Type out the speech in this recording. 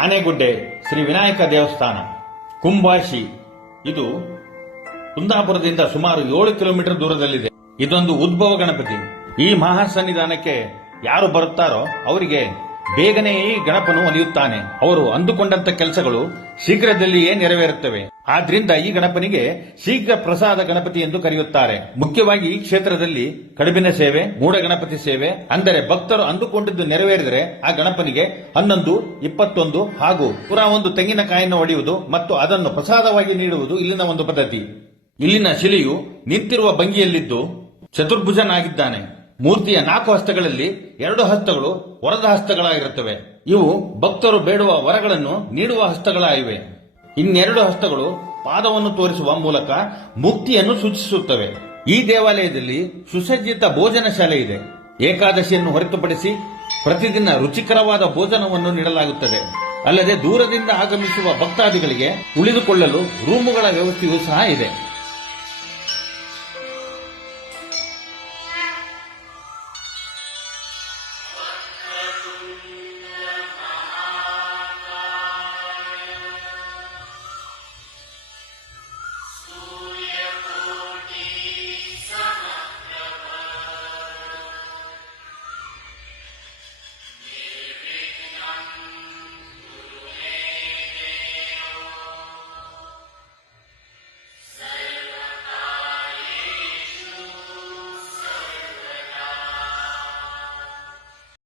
ಆನೆಗುಡ್ಡೆ ಶ್ರೀ ವಿನಾಯಕ ದೇವಸ್ಥಾನ ಕುಂಬಾಶಿ. ಇದು ಕುಂದಾಪುರದಿಂದ ಸುಮಾರು 7 ಕಿಲೋಮೀಟರ್ ದೂರದಲ್ಲಿದೆ. ಇದೊಂದು ಉದ್ಭವ ಗಣಪತಿ. ಈ ಮಹಾಸನ್ನಿಧಾನಕ್ಕೆ ಯಾರು ಬರುತ್ತಾರೋ ಅವರಿಗೆ ಬೇಗನೆ ಈ ಗಣಪನು ಒಲಿಯುತ್ತಾನೆ. ಅವರು ಅಂದುಕೊಂಡಂತ ಕೆಲಸಗಳು ಶೀಘ್ರದಲ್ಲಿಯೇ ನೆರವೇರುತ್ತವೆ. ಆದ್ರಿಂದ ಈ ಗಣಪನಿಗೆ ಶೀಘ್ರ ಪ್ರಸಾದ ಗಣಪತಿ ಎಂದು ಕರೆಯುತ್ತಾರೆ. ಮುಖ್ಯವಾಗಿ ಈ ಕ್ಷೇತ್ರದಲ್ಲಿ ಕಡುಬಿನ ಸೇವೆ, ಮೂಢ ಗಣಪತಿ ಸೇವೆ, ಅಂದರೆ ಭಕ್ತರು ಅಂದುಕೊಂಡಿದ್ದು ನೆರವೇರಿದರೆ ಆ ಗಣಪನಿಗೆ 11, 21 ಹಾಗೂ ಪುರಾ ಒಂದು ತೆಂಗಿನಕಾಯನ್ನು ಒಡೆಯುವುದು ಮತ್ತು ಅದನ್ನು ಪ್ರಸಾದವಾಗಿ ನೀಡುವುದು ಇಲ್ಲಿನ ಒಂದು ಪದ್ಧತಿ. ಇಲ್ಲಿನ ಶಿಲೆಯು ನಿಂತಿರುವ ಭಂಗಿಯಲ್ಲಿದ್ದು ಚತುರ್ಭುಜನಾಗಿದ್ದಾನೆ. ಮೂರ್ತಿಯ 4 ಹಸ್ತಗಳಲ್ಲಿ 2 ಹಸ್ತಗಳು ವರದ ಹಸ್ತಗಳಾಗಿರುತ್ತವೆ. ಇವು ಭಕ್ತರು ಬೇಡುವ ವರಗಳನ್ನು ನೀಡುವ ಹಸ್ತಗಳಾಗಿವೆ. ಇನ್ನೆರಡು ಹಸ್ತಗಳು ಪಾದವನ್ನು ತೋರಿಸುವ ಮೂಲಕ ಮುಕ್ತಿಯನ್ನು ಸೂಚಿಸುತ್ತವೆ. ಈ ದೇವಾಲಯದಲ್ಲಿ ಸುಸಜ್ಜಿತ ಭೋಜನ ಶಾಲೆ ಇದೆ. ಏಕಾದಶಿಯನ್ನು ಹೊರತುಪಡಿಸಿ ಪ್ರತಿದಿನ ರುಚಿಕರವಾದ ಭೋಜನವನ್ನು ನೀಡಲಾಗುತ್ತದೆ. ಅಲ್ಲದೆ ದೂರದಿಂದ ಆಗಮಿಸುವ ಭಕ್ತಾದಿಗಳಿಗೆ ಉಳಿದುಕೊಳ್ಳಲು ರೂಮುಗಳ ವ್ಯವಸ್ಥೆಯೂ ಸಹ ಇದೆ.